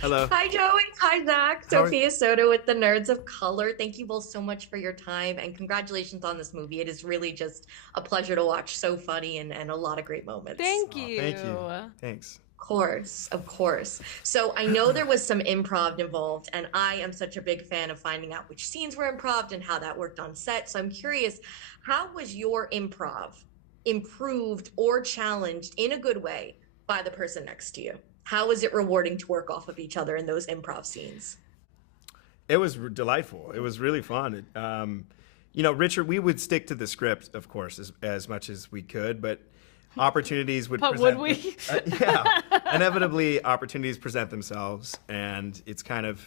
Hello. Hi, Joey. Hi, Zach. How are Sophia Soto with the Nerds of Color. Thank you both so much for your time and congratulations on this movie. It is really just a pleasure to watch. So funny and a lot of great moments. Thank Oh, thank you. you. Thanks. Of course, of course. So I know there was some improv involved, and I am such a big fan of finding out which scenes were improv and how that worked on set. So I'm curious, how was your improv improved or challenged in a good way by the person next to you? How was it rewarding to work off of each other in those improv scenes? It was delightful. It was really fun. Richard, we would stick to the script, of course, as much as we could, but opportunities would But present. would we? Yeah, inevitably, opportunities present themselves, and it's kind of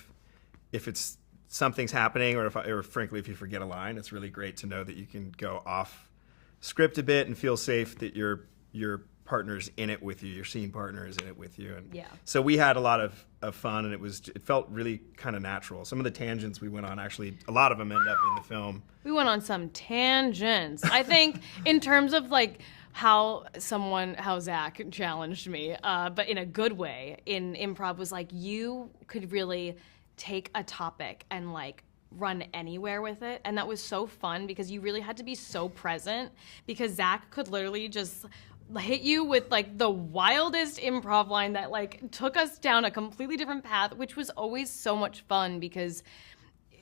if it's something's happening, or frankly, if you forget a line, it's really great to know that you can go off script a bit and feel safe that your partner's in it with you, your scene partner is in it with you, and Yeah. so we had a lot of fun, and it felt really kind of natural. Some of the tangents we went on, actually, a lot of them end up in the film. We went on some tangents. I think in terms of like how Zach challenged me, but in a good way in improv was like you could really take a topic and like run anywhere with it. And that was so fun because you really had to be so present because Zach could literally just hit you with like the wildest improv line that like took us down a completely different path, which was always so much fun because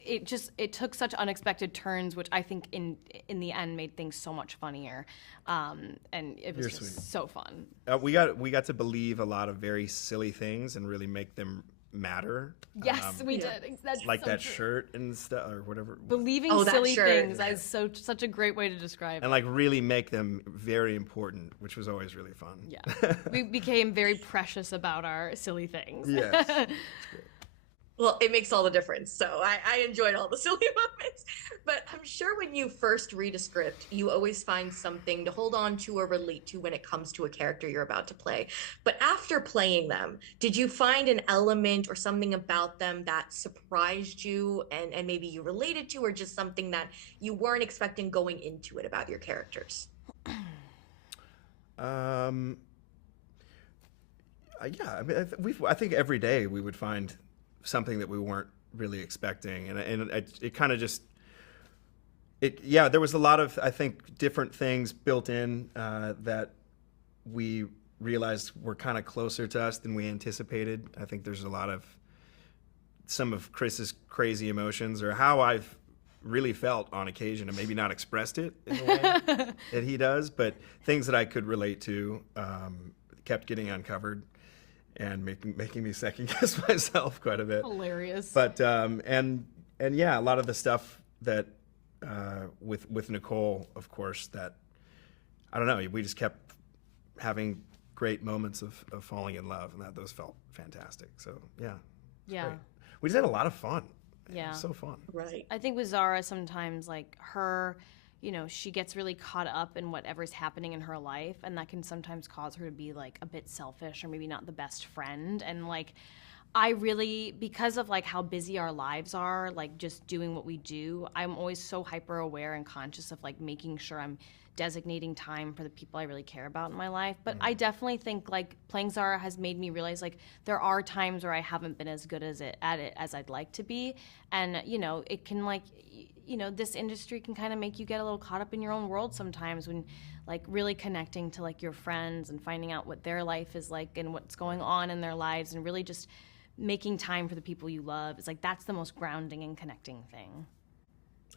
it took such unexpected turns, which I think in the end made things so much funnier, and it was You're just sweet. so fun. We got to believe a lot of very silly things and really make them matter. Yes, we Yeah. did. That's Like so that true. shirt and stuff or whatever. Believing Oh, that silly shirt. things is such a great way to describe And it. like really make them very important, which was always really fun. Yeah, we became very precious about our silly things. Yes. Well, it makes all the difference. So I enjoyed all the silly moments. But I'm sure when you first read a script, you always find something to hold on to or relate to when it comes to a character you're about to play. But after playing them, did you find an element or something about them that surprised you and maybe you related to, or just something that you weren't expecting going into it about your characters? Um, yeah, I mean, I think every day we would find something that we weren't really expecting, and it kind of just yeah, there was a lot of, I think, different things built in that we realized were kind of closer to us than we anticipated. I think there's a lot of some of Chris's crazy emotions, or how I've really felt on occasion, and maybe not expressed it in the way that he does, but things that I could relate to kept getting uncovered and making me second guess myself quite a bit. Hilarious. But and yeah, a lot of the stuff that with Nicole, of course, that I don't know, we just kept having great moments of falling in love, and that those felt fantastic. So yeah, Yeah. great. We just had a lot of fun. Yeah. It was so fun. Right. I think with Zara, sometimes like her, she gets really caught up in whatever's happening in her life, and that can sometimes cause her to be like a bit selfish or maybe not the best friend. And like, I really, because of like how busy our lives are, like just doing what we do, I'm always so hyper aware and conscious of like making sure I'm designating time for the people I really care about in my life. But I definitely think like playing Zara has made me realize like there are times where I haven't been as good at it as I'd like to be. And, it can like, this industry can kind of make you get a little caught up in your own world sometimes when like really connecting to like your friends and finding out what their life is like and what's going on in their lives, and really just making time for the people you love. It's like that's the most grounding and connecting thing.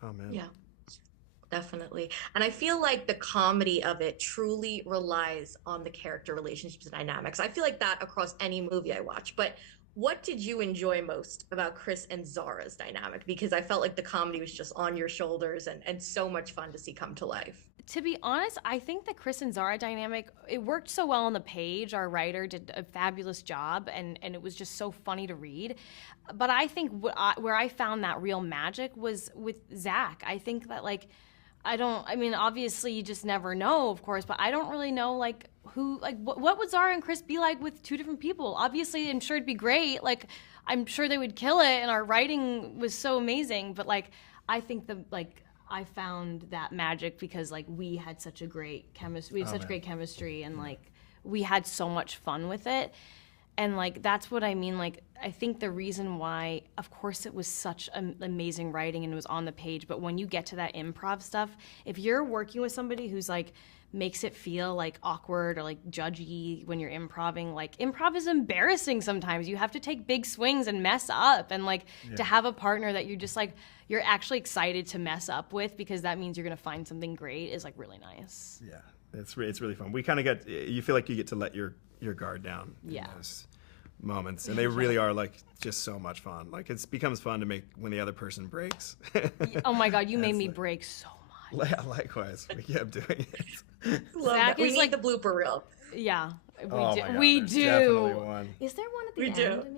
Oh man. Yeah. Definitely. And I feel like the comedy of it truly relies on the character relationships and dynamics. I feel like that across any movie I watch. But what did you enjoy most about Chris and Zara's dynamic? Because I felt like the comedy was just on your shoulders and so much fun to see come to life. To be honest, I think the Chris and Zara dynamic, it worked so well on the page. Our writer did a fabulous job, and it was just so funny to read. But I think where I found that real magic was with Zach. I think that, like, obviously you just never know, of course, but I don't really know, like, what would Zara and Chris be like with two different people? Obviously, I'm sure it'd be great. Like, I'm sure they would kill it, and our writing was so amazing. But, like, I think I found that magic because like we had such a great chemistry. We had such great chemistry, and like we had so much fun with it. And like that's what I mean. Like I think the reason why, of course, it was such amazing writing and it was on the page. But when you get to that improv stuff, if you're working with somebody who's like makes it feel like awkward or like judgy when you're improving, like improv is embarrassing sometimes. You have to take big swings and mess up, and like to have a partner that you're just like you're actually excited to mess up with because that means you're gonna find something great is like really nice. Yeah, it's really fun. We kind of you feel like you get to let your guard down in those moments, and they really are like just so much fun. Like it becomes fun to make when the other person breaks. Oh my God, you made me break so much. Likewise, we kept doing it. Love that. We need the blooper reel. Yeah, Oh my God, we there's do. definitely one. Is there one at the We end? do. Maybe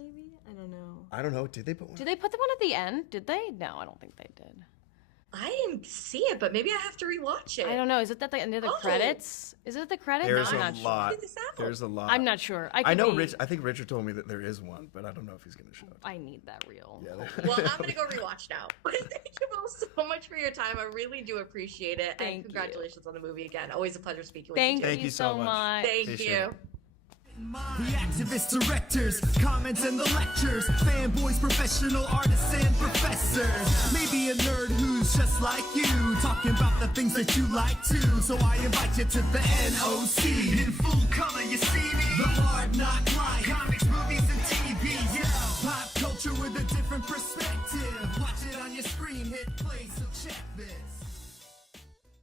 I don't know. I don't know. Did they put one? Did they put the one at the end? Did they? No, I don't think they did. I didn't see it, but maybe I have to rewatch it. I don't know. Is it at the end of the credits? Is it at the credits? There's I'm a not sure. lot. Figure this out. There's a lot. I'm not sure. I know Rich. I think Richard told me that there is one, but I don't know if he's going to show it. I need that reel. Yeah. Well, I'm going to go rewatch now. Thank you both so much for your time. I really do appreciate it. Thank and congratulations on the movie again. Always a pleasure speaking with you. Thank too. Thank you you so so much. much. Thank Appreciate you. it. The activist directors, comments and the lectures, fanboys, professional artists and professors. Maybe a nerd who's just like you, talking about the things that you like too. So I invite you to the NOC. In full color, you see